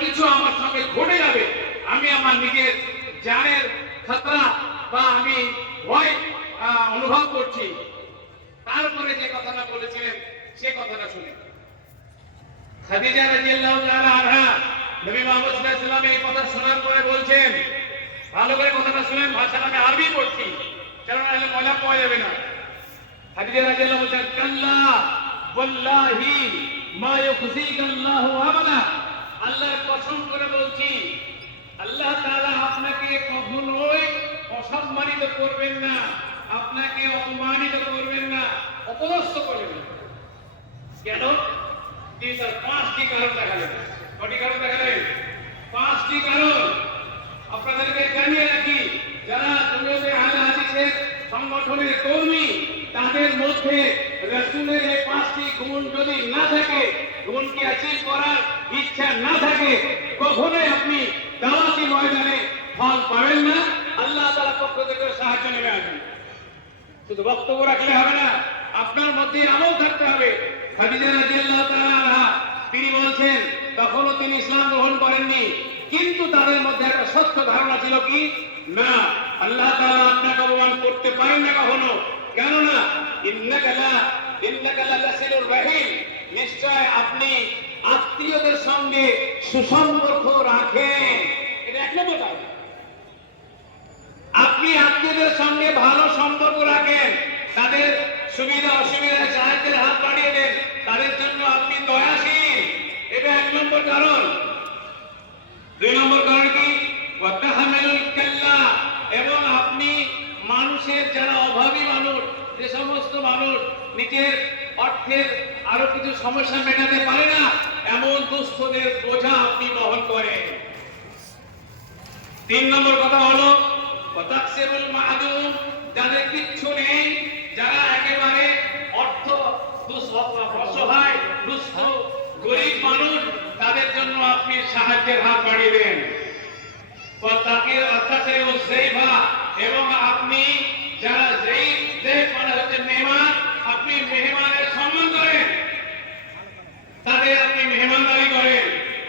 কিছু আমার সঙ্গে ঘটে যাবে। আমি আমার নিজের জানের খতরা বা আমি ভয় অনুভব করছি। তারপরে যে কথাটা বলেছিলেন, সে কথাটা শুনে। খাদিজা এই কথা শোনার পরে বলছেন কথাটা শুনেন আমি আরবি মজা পাওয়া যাবে না। খাদিজা আল্লাহর কসম করে বলছি, আল্লাহ তাআলা আপনাকে কখনোই অসম্মানিত করবেন না, আপনাকে অপমানিত করবেন না, অপদস্থ করবেন না। কেন? তিনি তার পাঁচটি কারণ দেখালেন। কটি কারণ দেখালেন। পাঁচটি কারণ আপনাদেরকে জানিয়ে রাখি, যারা দুনিয়াতে আহলে হাদিসের সংগঠনের কর্মী, তাদের মধ্যে রসুলের এই পাঁচটি গুণ যদি না থাকে গুণকে অ্যাচিভ করার ইচ্ছা না থাকে, কখনোই আপনি দাওয়াতি ময়দানে ফল পাবেন না। আল্লাহ তাআলার পক্ষ থেকে সাহায্য নেমে আসবেন শুধু বক্তব্য রাখলে হবে না, আপনার মধ্যে আমল থাকতে হবে। খাদিজা তাআলা আনহা, তিনি বলছেন, তখনও তিনি ইসলাম গ্রহণ করেননি, কিন্তু তাদের মধ্যে একটা সত্য ধারণা ছিল কি? না, আল্লাহ তাআলা আপনাকে অপমান করতে পারেন না কখনো। কেননা, ইন্নাকা নিশ্চয় আপনি আত্মীয়দের সঙ্গে সুসম্পর্ক রাখেন। এটা আপনি আত্মীয়দের সঙ্গে ভালো সম্পর্ক রাখেন। তাদের সুবিধা অসুবিধায় সাহায্যের হাত বাড়িয়ে দেন। তাদের জন্য আপনি দয়াশীল। এটা এক নম্বর কারণ। দুই নম্বর কারণ কি? এবং আপনি মানুষের যারা অভাবী মানুষ, যে সমস্ত মানুষ নিজের অর্থের আরও কিছু সমস্যা মেটাতে পারে না, এমন দুঃস্থদের বোঝা আপনি বহন করেন। তিন নম্বর কথা হলো যাদের কিচ্ছু নেই, যারা একেবারে অর্থ দুঃস্থ অসহায় দুস্থ গরিব মানুষ তাদের জন্য আপনি সাহায্যের হাত বাড়িয়ে দেন ওয়াতাকির অত্যাচারে উসাইফা এবং আপনি যারা যেই যেই মানে হচ্ছে মেহমান আপনি মেহমানের সম্মান করেন তাদের আপনি মেহমানদারি করেন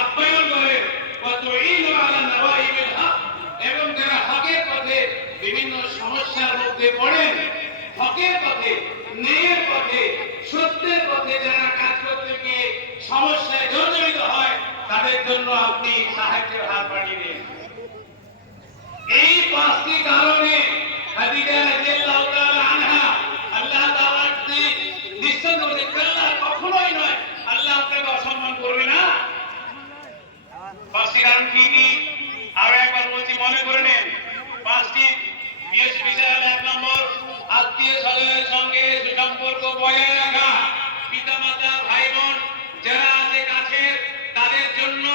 আপ্যায়ন করেন ওয়াতুইনু আলা নাওয়াইবিল হক এবং যারা হকের পথে বিভিন্ন সমস্যার মধ্যে পড়েন হকের পথে ন্যায়ের পথে সত্যের পথে যারা কাজ করতে গিয়ে সমস্যায় জর্জরিত হয় তাদের জন্য আপনি সাহায্যের হাত বাড়িয়ে দেন এই পাঁচটি কারণে খাদিজা রাদিয়াল্লাহু তাআলা আনহা আল্লাহ তাআলার যে নিশ্চয় করে কাল্লা কখনোই নয় আল্লাহ আপনাকে অসম্মান করবে না পাঁচটি কারণ কি কি আরও একবার বলছি মনে করে নেন পাঁচটি বিশেষ বিষয় হলো এক নম্বর আত্মীয় স্বজনের সঙ্গে সুসম্পর্ক বজায় রাখা পিতামাতা ভাই বোন যারা আছে কাছের তাদের জন্য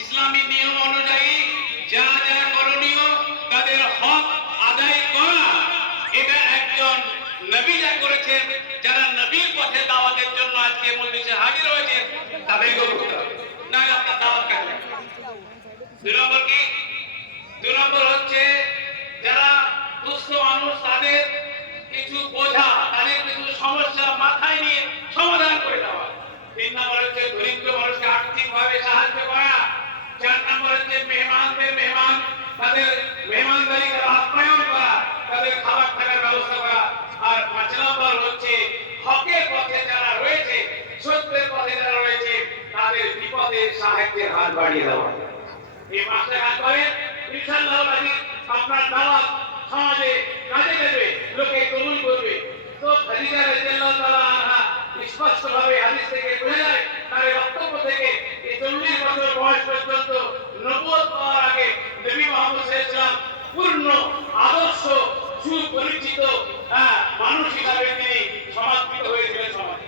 ইসলামী নিয়ম অনুযায়ী যা যা করণীয় তাদের হক আদায় করা এটা একজন নবী যা করেছেন যারা নবীর পথে দাওয়াতের জন্য তাদেরকে করতে হবে না আপনার দাওয়াত কাটবে দুই দুই নম্বর হচ্ছে, যারা দুস্থ মানুষ, তাদের কিছু বোঝা, তাদের কিছু সমস্যা মাথায় নিয়ে সমাধান করে দেওয়া। তিন নম্বর মেহমানদের মেহমান, তাদের মেহমানদারি করা আপ্যায়ন করা তাদের খাবার থাকার ব্যবস্থা করা আর পাঁচ নম্বর হচ্ছে হকের পথে যারা রয়েছে সত্যের পথে যারা রয়েছে তাদের বিপদে সাহায্যের হাত বাড়িয়ে দেওয়া এই পাঁচটা কাজ করেন ইনশাআল্লাহ আজিজ আপনার দাওয়াত সমাজে কাজে দেবে লোকে কবুল করবে তো খাদিজা রাদিয়াল্লাহু তাআলা আনহা স্পষ্টভাবে হাদিস থেকে বোঝা যায় তার এই বক্তব্য থেকে এই চল্লিশ বছর বয়স পর্যন্ত নবুয়ত পাওয়ার আগে নবী মুহাম্মদ সাল্লাল্লাহু আলাইহি ওয়াসাল্লাম পূর্ণ আদর্শ সুপরিচিত হ্যাঁ, মানুষ হিসাবে তিনি সমাদৃত হয়েছিলেন সমাজে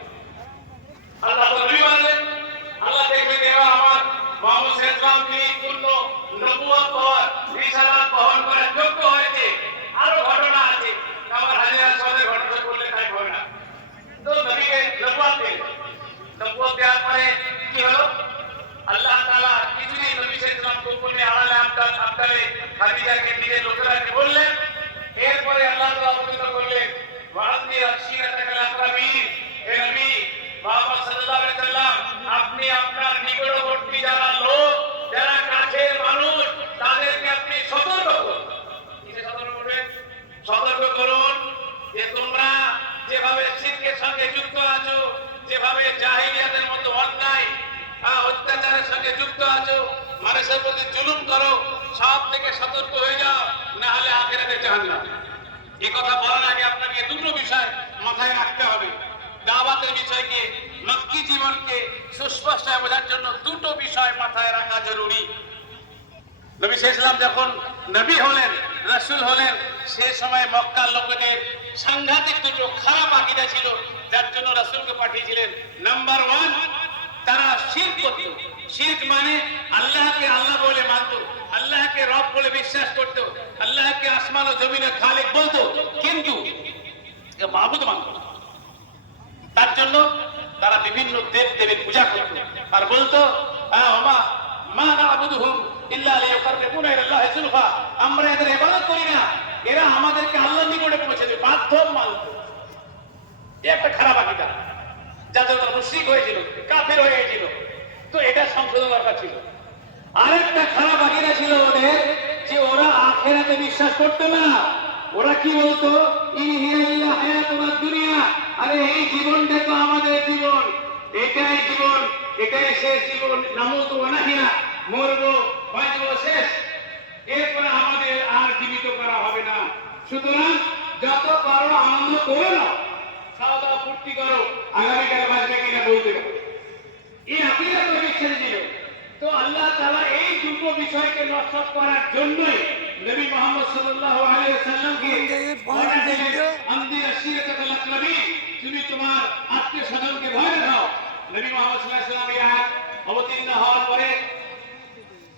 আল্লাহ তো নবী বললেন আল্লাহ দেখবেন এবার আমার মোহাম্মদ সাল্লাল্লাহু তিনি পূর্ণ নবুয়ত পাওয়ার রিসালাত বহন করার যোগ্য হয়েছে আরও ঘটনা আছে আমার হাজিরা সাহেবের ঘটনা বললে টাইম হবে না তো নবীকে নবুয়ত দিলেন নবুয়ত দেওয়ার পরে কি হলো আল্লাহ তাআলা কিছুদিন নবী সাল্লাল্লাহু গোপনে আড়ালে আমদাল আমদালে খাদিজাকে নিজের লোকেরাকে বললেন এরপরে আল্লাহ তাআলা অবতীর্ণ করলেন ওয়ান্দি আশিরাতাকাল আকরাবিন হে নবী মুহাম্মদ সাল্লাল্লাহু আলাইহি সাল্লাম আপনি আপনার নিকটবর্তী যারা লোক সাথে যুক্ত আছো মানুষের প্রতি জুলুম করো, সব থেকে সতর্ক হয়ে যাও না হলে আখেরাতে জাহান্নাম। এই কথা বলার আগে আপনাকে দুটো বিষয় মাথায় রাখতে হবে। দাওয়াতের বিষয়কে মক্কি জীবনকে সুস্পষ্ট বোঝার জন্য দুটো বিষয় মাথায় রাখা জরুরি। নবী ইসলাম যখন নবী হলেন, রসুল হলেন, সে সময় মক্কার লোকেদের সাংঘাতিক দুটো খারাপ আকিদা ছিল, যার জন্য রসুলকে পাঠিয়েছিলেন। নাম্বার ওয়ান, তারা শির করত। শিরক মানে আল্লাহকে আল্লাহ বলে মানত, আল্লাহকে রব বলে বিশ্বাস করত, আল্লাহকে আসমান ও জমিনের খালিক বলতো, কিন্তু মাহবুদ মানত তার জন্য তারা বিভিন্ন দেব দেবীর পূজা করত। আর বলতো ওমা, মা না'বুদুহুম ইল্লা যুলফা আমরা এদের ইবাদত করি না। এরা আমাদেরকে আল্লাহর নিকটে পৌঁছে বাধ্য মানত। একটা খারাপ ওরা মুশরিক হয়েছিল, কাফের হয়ে গেছিল তো এটা সংশোধন দরকার ছিল। আরেকটা খারাপ আকীদা ছিল ওদের যে ওরা আখেরাতে বিশ্বাস করতো না। ওরা কি বলতো? দুনিয়া। আরে এই জীবনটা তো আমাদের জীবন। এটাই জীবন, এটাই শেষ জীবন। নামুতু ওয়া নাহিয়া মরবো, বাঁচবো শেষ। এরপরে আমাদের আর জীবিত করা হবে না। সুতরাং যত পারো আনন্দ করে। নাও খাওয়া দাওয়া ফুর্তি করো। আগামীকাল বাঁচবে কিনা বলতে পারো এই আকিদা তো বিশ্বাস ছিল তো আল্লাহ তাআলা এই দুটো বিষয়কে নষ্ট করার জন্যই নবী মোহাম্মদ সাল্লাল্লাহু আলাইহি ওয়াসাল্লামকে অর্ডার দিলেন আনদির আশিরাতাল আকরাবিন তুমি তোমার আত্মীয় স্বজনকে ভয় দেখাও। নবী মোহাম্মদ সাল্লাল্লাহু আলাইহি ওয়াসাল্লাম এই আয়াত অবতীর্ণ হওয়ার পরে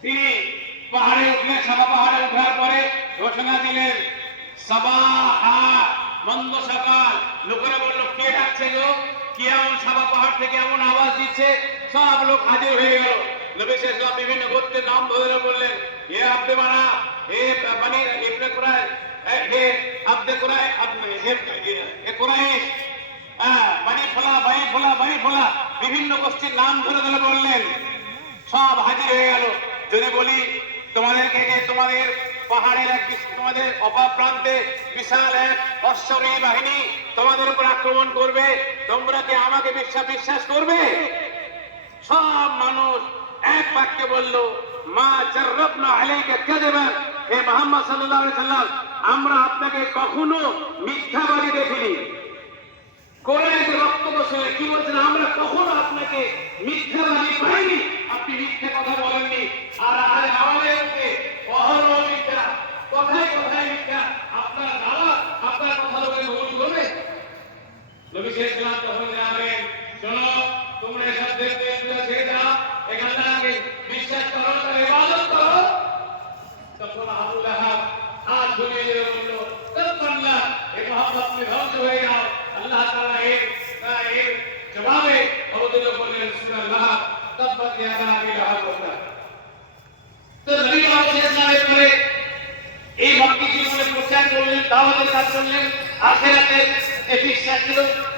তিনি পাহাড়ে উঠলেন সাবা পাহাড়ে ওঠার পরে ঘোষণা দিলেন সাবাহা মন্দ সকাল। লোকেরা বলল কে ডাকছে গো? কি এমন সাবা পাহাড় থেকে এমন আওয়াজ দিচ্ছে? সব লোক হাজির হয়ে গেল। নবী সাল্লাল্লাহু বিভিন্ন গোত্রের নাম ধরে বললেন, হে আব্দে মানা হে মানে ইবনে কুরাই হে আব্দে কুরাই হে কুরাইশ বানি ফলা বানি ফলা বানি ফলা। বিভিন্ন গোষ্ঠীর নাম ধরে ধরে বললেন। সব হাজির হয়ে গেল। যদি বলি, তোমাদেরকে তোমাদের পাহাড়ের এক তোমাদের অপার প্রান্তে বিশাল এক অশ্বরী বাহিনী তোমাদের উপর আক্রমণ করবে? তোমরা কি আমাকে বিশ্বাস বিশ্বাস করবে? সব মানুষ এক বাক্যে বলল, মা জাররাবনা আলাইকা কাযিবান হে মুহাম্মদ সাল্লাল্লাহু আলাইহি সাল্লাম, আমরা আপনাকে কখনো মিথ্যাবাদী দেখিনি। কোরআনের বক্তব্য শুনে কি বলছেন, আমরা কখনো আপনাকে মিথ্যাবাদী পাইনি। আপনি মিথ্যা কথা বলেননি আর আর আমাদেরকে অহরহ মিথ্যা কথায় কথায় মিথ্যা আপনার দাওয়া আপনার কথা লোকের কবুল করবে নবী শেষ ইসলাম তখন জানাবেন শোনো তোমরা এসব দেখতে ছেড়ে দাও এখানটাকে বিশ্বাস করো তার ইবাদত করো তখন আবু লাহাব হাত ঝুলিয়ে দিয়ে বলল তৎপন্না এ তুমি ধ্বংস হয়ে যাও আল্লাহ তাআলা এর এর জবাবে অবতীর্ণ ভক্তি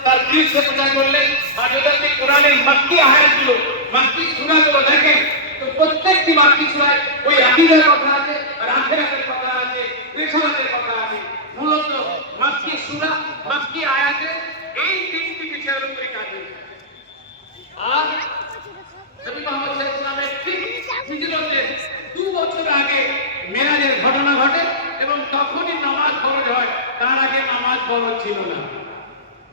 তার প্রচার করলেন যদি কোরআনের মাক্কি আয়াতগুলো মাক্কি সূরাগুলো তো প্রত্যেকটি মাক্কি সূরায় ওই আকিদার কথা আছে আর আখেরাতের কথা আছে রিসালাতের কথা মূলত মাক্কি সূরা মাক্কি আয়াতে এই তিনটি বিষয়ের উপরে কাজ আর নবী মোহাম্মদ আলাইহি ঠিক দু বছর আগে মেরাজের ঘটনা ঘটে এবং তখনই নামাজ ফরজ হয়, তার আগে নামাজ ফরজ ছিল না।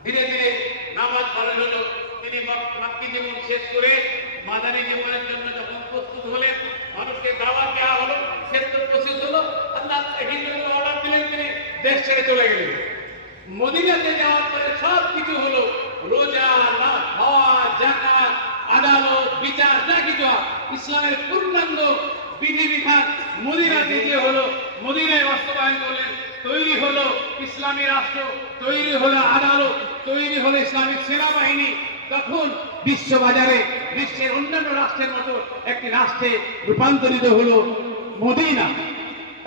ধীরে ধীরে নামাজ ফরজ হলো। তিনি মক- মাক্কি জীবন শেষ করে মাদানী জীবনের জন্য যখন প্রস্তুত হলেন, মানুষকে দাওয়াত দেওয়া হলো ক্ষেত্র প্রস্তুত হলো। আল্লাহ হিজরত অর্ডার দিলেন, তিনি দেশ ছেড়ে চলে গেলেন মদিনাতে যাওয়ার পরে সব কিছু হলো রোজা না হওয়া, জাকাত, আদালত, বিচার, যা কিছু ইসলামের পূর্ণাঙ্গ বিধিবিধান মদিনাতে যে হলো। মদিনায় বাস্তবায়ন করলেন, তৈরি হলো ইসলামী রাষ্ট্র, তৈরি হলো আদালত, তৈরি হলো ইসলামিক সেনাবাহিনী। তখন বিশ্ববাজারে বিশ্বের অন্যান্য রাষ্ট্রের মতো একটি রাষ্ট্রে রূপান্তরিত হলো মদিনা।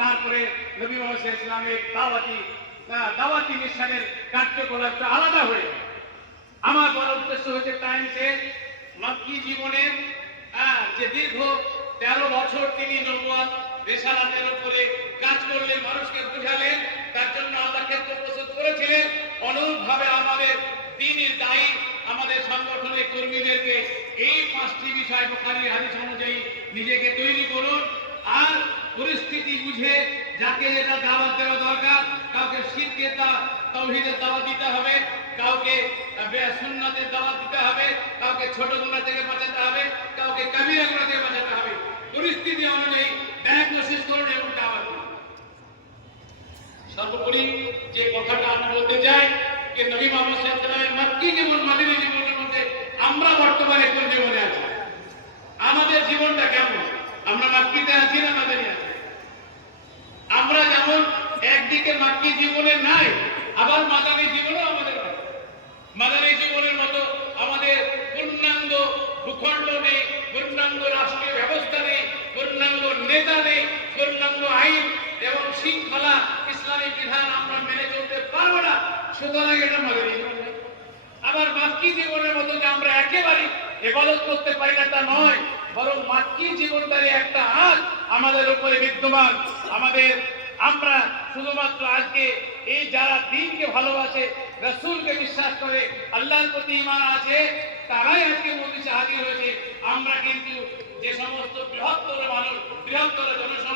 তারপরে নবী মোহাম্মদ ইসলামের দাওয়াতি দাওয়াতি মিশনের কার্যকলাপটা আলাদা হয়ে আমার বড় উদ্দেশ্য হচ্ছে টাইমসে মাক্কি জীবনের যে দীর্ঘ তেরো বছর তিনি নবুয়াত রেসালাতের উপরে কাজ করলেন মানুষকে বুঝালেন, তার জন্য আল্লাহ ক্ষেত্র প্রস্তুত করেছিলেন। অনুরূপভাবে আমাদের দিনের দায়ী, আমাদের সংগঠনের কর্মীদেরকে এই পাঁচটি বিষয় বোখারি হাদিস অনুযায়ী নিজেকে তৈরি করুন। আর পরিস্থিতি বুঝে যাকে যেটা দাওয়াত দেওয়া দরকার, কাউকে শিরকের দা তৌহিদের দাওয়াত দিতে হবে, কাউকে সুন্নাতের দাওয়াত দিতে হবে, কাউকে ছোট গুণা থেকে বাঁচাতে হবে, কাউকে কাবিরা গুণা থেকে বাঁচাতে হবে। পরিস্থিতি অনুযায়ী ডায়াগনোসিস করুন এবং দাওয়াত সর্বোপরি যে কথাটা আমি বলতে চাই, যে নবী মোহাম্মদ সাল্লাল্লাহু আলাইহি ওয়াসাল্লামের মাক্কি জীবন মাদিনী জীবনের মধ্যে আমরা বর্তমানে কোন জীবনে আছি? আমাদের জীবনটা কেমন? আমরা মাক্কিতে আছি না মাদানি আছি? আমরা যেমন একদিকে মাক্কি জীবনে নাই, আবার মাদানী জীবনেও আমাদের নাই মাদানী জীবনের মতো আমাদের পূর্ণাঙ্গ ভূখণ্ড নেই, পূর্ণাঙ্গ রাষ্ট্রীয় ব্যবস্থা নেই, পূর্ণাঙ্গ নেতা নেই, পূর্ণাঙ্গ আইন এবং শৃঙ্খলা ইসলামী বিধান আমরা মেনে চলতে পারব না সুতরাং এটা মাদানী জীবন। আবার মাক্কি জীবনের মতো যে এবাদত করতে পারি না তা নয়, বরং মাক্কি জীবনদারি একটা আজ আমাদের উপরে বিদ্যমান। আমাদের, আমরা শুধুমাত্র আজকে এই যারা দিনকে ভালোবাসে, রসুলকে বিশ্বাস করে, আল্লাহর প্রতি ইমান আছে, তারাই আজকে মন্দির হাজির হয়েছে। আমরা কিন্তু যে সমস্ত বৃহত্তর মানুষ, বৃহত্তর জনসংখ্যা